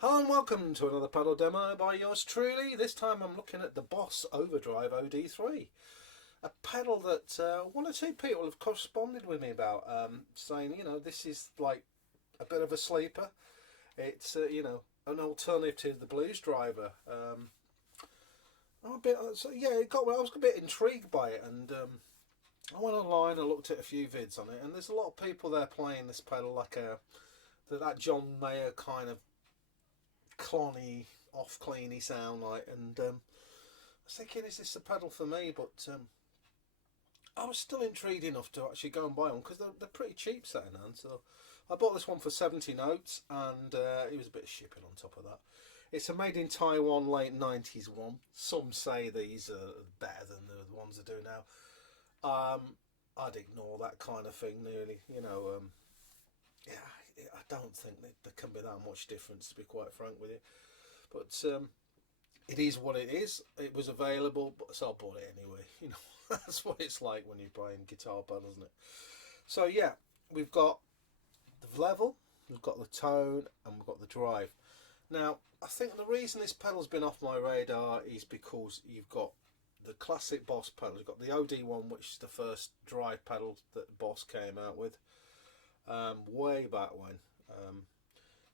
Hello and welcome to another pedal demo by yours truly. This time I'm looking at the Boss Overdrive OD-3. A pedal that one or two people have corresponded with me about, saying, you know, this is like a bit of a sleeper. It's, you know, an alternative to the Blues Driver. I was a bit intrigued by it, and I went online and looked at a few vids on it, and there's a lot of people there playing this pedal like that John Mayer kind of clonny, off cleany sound like, and I was thinking, is this a pedal for me? But I was still intrigued enough to actually go and buy one because they're pretty cheap second hand. So I bought this one for 70 notes, and it was a bit of shipping on top of that. It's a made in Taiwan late 90s one. Some say these are better than the ones they do now. I'd ignore that kind of thing nearly, you know. I don't think that there can be that much difference, to be quite frank with you. But it is what it is. It was available, so I bought it anyway. You know, that's what it's like when you're buying guitar pedals, isn't it? So yeah, we've got the level, we've got the tone, and we've got the drive. Now, I think the reason this pedal's been off my radar is because you've got the classic Boss pedal. You've got the OD1, which is the first drive pedal that Boss came out with. Way back when.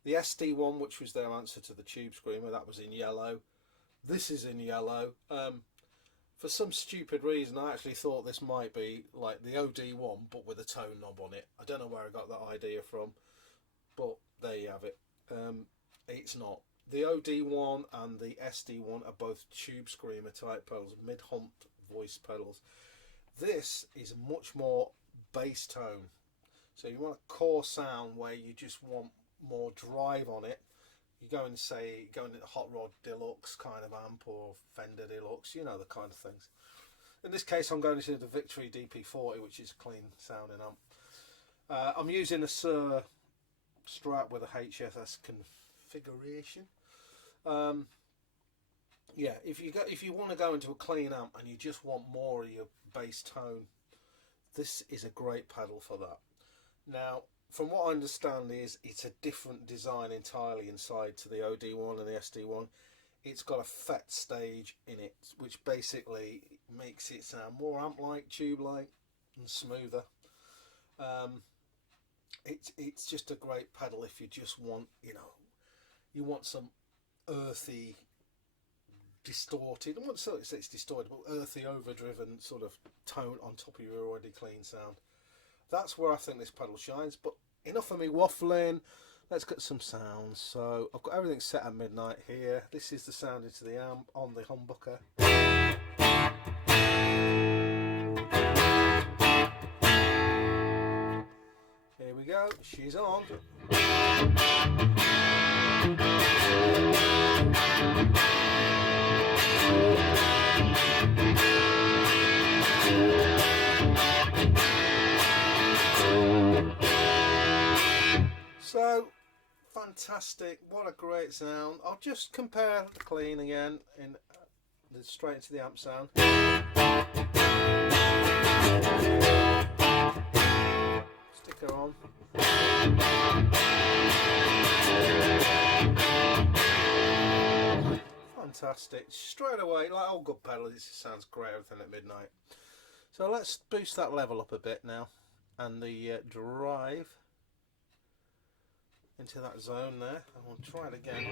The SD1, which was their answer to the Tube Screamer, that was in yellow. This is in yellow. For some stupid reason, I actually thought this might be like the OD1 but with a tone knob on it. I don't know where I got that idea from, but there you have it. It's not. The OD1 and the SD1 are both Tube Screamer type pedals, mid-hump voice pedals. This is much more bass tone. So you want a core sound where you just want more drive on it. You go and say, go into Hot Rod Deluxe kind of amp or Fender Deluxe, you know, the kind of things. In this case, I'm going into the Victory DP40, which is a clean sounding amp. I'm using a Suhr Strat with a HSS configuration. Yeah, if you want to go into a clean amp and you just want more of your bass tone, this is a great pedal for that. Now, from what I understand is it's a different design entirely inside to the OD1 and the SD1. It's got a FET stage in it, which basically makes it sound more amp-like, tube-like, and smoother. It's just a great pedal if you just want, you know, you want some earthy, distorted, I wouldn't say it's distorted, but earthy, overdriven sort of tone on top of your already clean sound. That's where I think this pedal shines. But enough of me waffling, let's get some sounds. So I've got everything set at midnight here. This is the sound into the amp on the humbucker. Here we go, she's on. So fantastic, what a great sound. I'll just compare the clean again in straight into the amp sound. Stick her on. Fantastic, straight away, like all good pedal, this sounds great, everything at midnight. So let's boost that level up a bit now, and the drive into that zone there, and we'll try it again.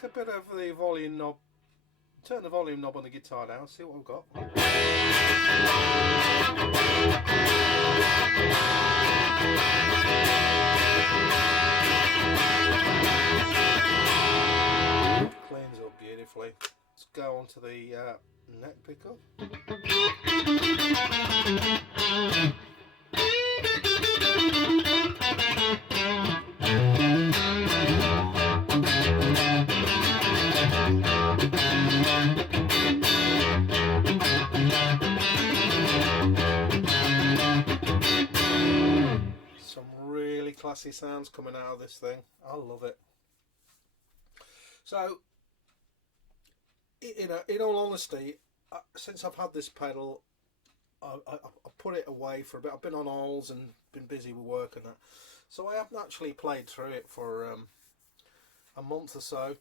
A bit of the volume knob, turn the volume knob on the guitar down, see what we've got. Cleans up beautifully. Let's go on to the neck pickup. Some really classy sounds coming out of this thing. I love it. So, in all honesty, since I've had this pedal, I put it away for a bit. I've been on hauls and been busy with work and that, so I haven't actually played through it for a month or so.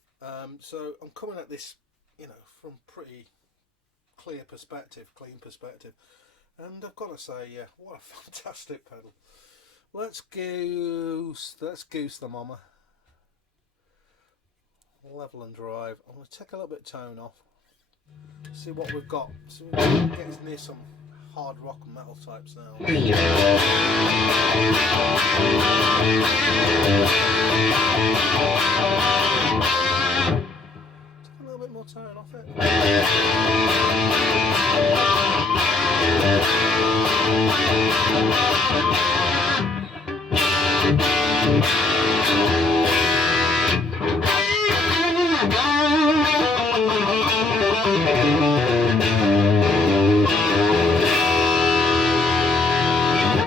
So I'm coming at this, from pretty clean perspective, and I've got to say, yeah, what a fantastic pedal. Let's goose the mama. Level and drive. I'm going to take a little bit of tone off. See what we've got. So we can get us near some hard rock and metal type sound. Take a little bit more tone off it.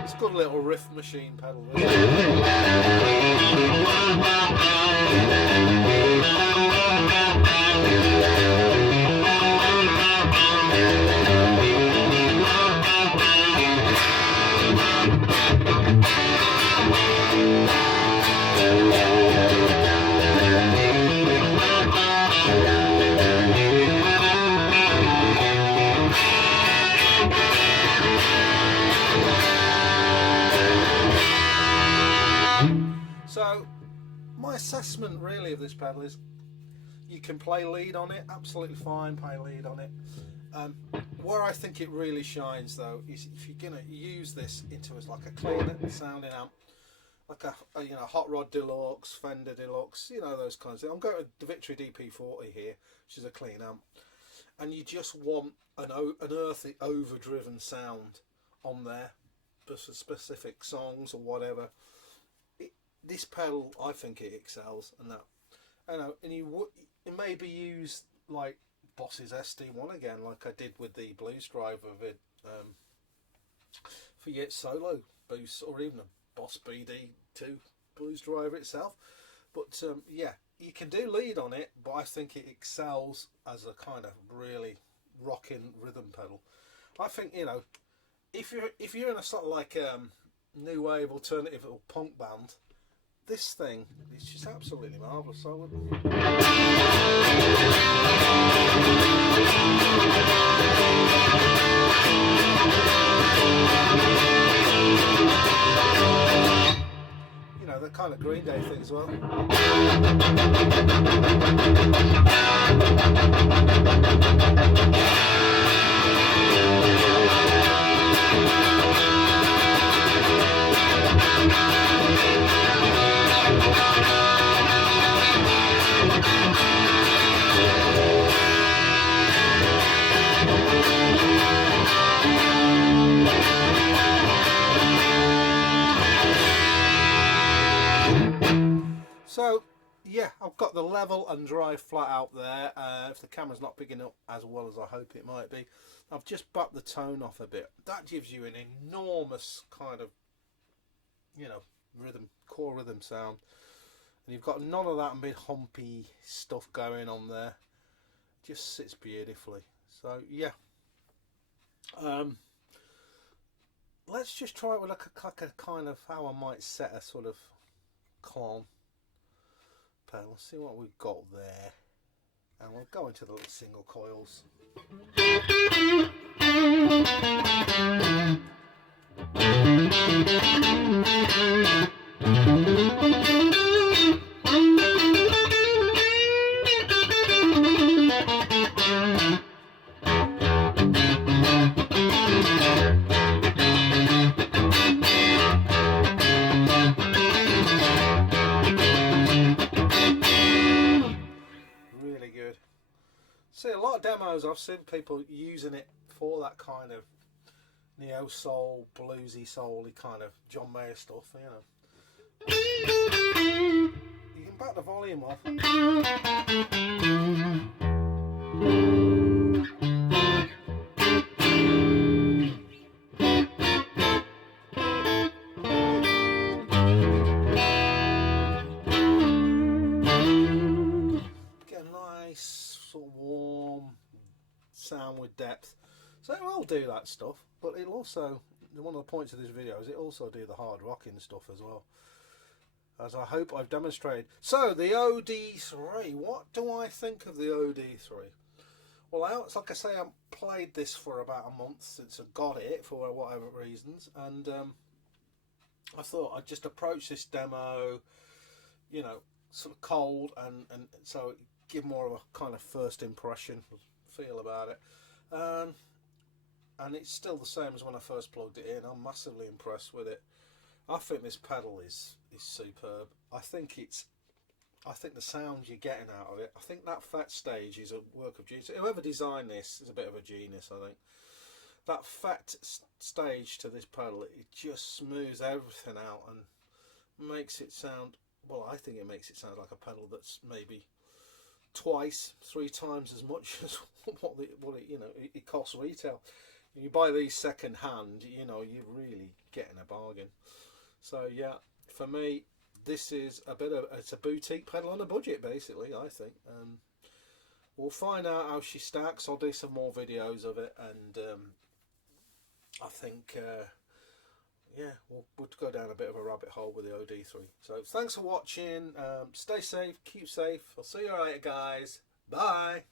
It's got a little riff machine pedal. So my assessment really of this pedal is you can play lead on it, absolutely fine, play lead on it. Where I think it really shines though is if you're going to use this into as like a clean sounding amp, like a Hot Rod Deluxe, Fender Deluxe, those kinds of things. I'm going to the Victory DP40 here, which is a clean amp, and you just want an earthy, overdriven sound on there for specific songs or whatever. This pedal, I think it excels, and that, and you maybe use like Boss's SD1 again, like I did with the Blues Driver vid, for your solo boost, or even a Boss BD2 Blues Driver itself. But yeah, you can do lead on it, but I think it excels as a kind of really rocking rhythm pedal. I think if you're in a sort of like new wave alternative or punk band, this thing is just absolutely marvellous. That kind of Green Day thing as well. So yeah, I've got the level and drive flat out there. If the camera's not picking up as well as I hope it might be, I've just bumped the tone off a bit. That gives you an enormous kind of core rhythm sound, and you've got none of that mid-humpy stuff going on there. Just sits beautifully. So yeah, let's just try it with like a kind of how I might set a sort of clone pedal. See what we've got there, and we'll go into the little single coils. See, a lot of demos I've seen people using it for that kind of neo soul, bluesy soul-y kind of John Mayer stuff, You can back the volume off. nice sort of warm sound with depth. So it will do that stuff, but it'll also, one of the points of this video is it also do the hard rocking stuff as well, as I hope I've demonstrated. So the OD-3, what do I think of the OD-3? Well, it's like I say, I've played this for about a month since I got it for whatever reasons, and I thought I'd just approach this demo, you know, sort of cold, and so give more of a kind of first impression feel about it. And it's still the same as when I first plugged it in. I'm massively impressed with it. I think this pedal is superb. I think the sound you're getting out of it, I think that fat stage is a work of genius. Whoever designed this is a bit of a genius, I think. That fat stage to this pedal, it just smooths everything out and makes it sound, well, I think it makes it sound like a pedal that's maybe twice, 3 times as much as what it you know, it costs retail. You buy these second hand, you know, you're really getting a bargain. So yeah, for me, this is it's a boutique pedal on a budget, basically, I think. We'll find out how she stacks. I'll do some more videos of it, and I think yeah, we'll go down a bit of a rabbit hole with the OD-3. So thanks for watching. Stay safe, keep safe. I'll see you later, guys. Bye.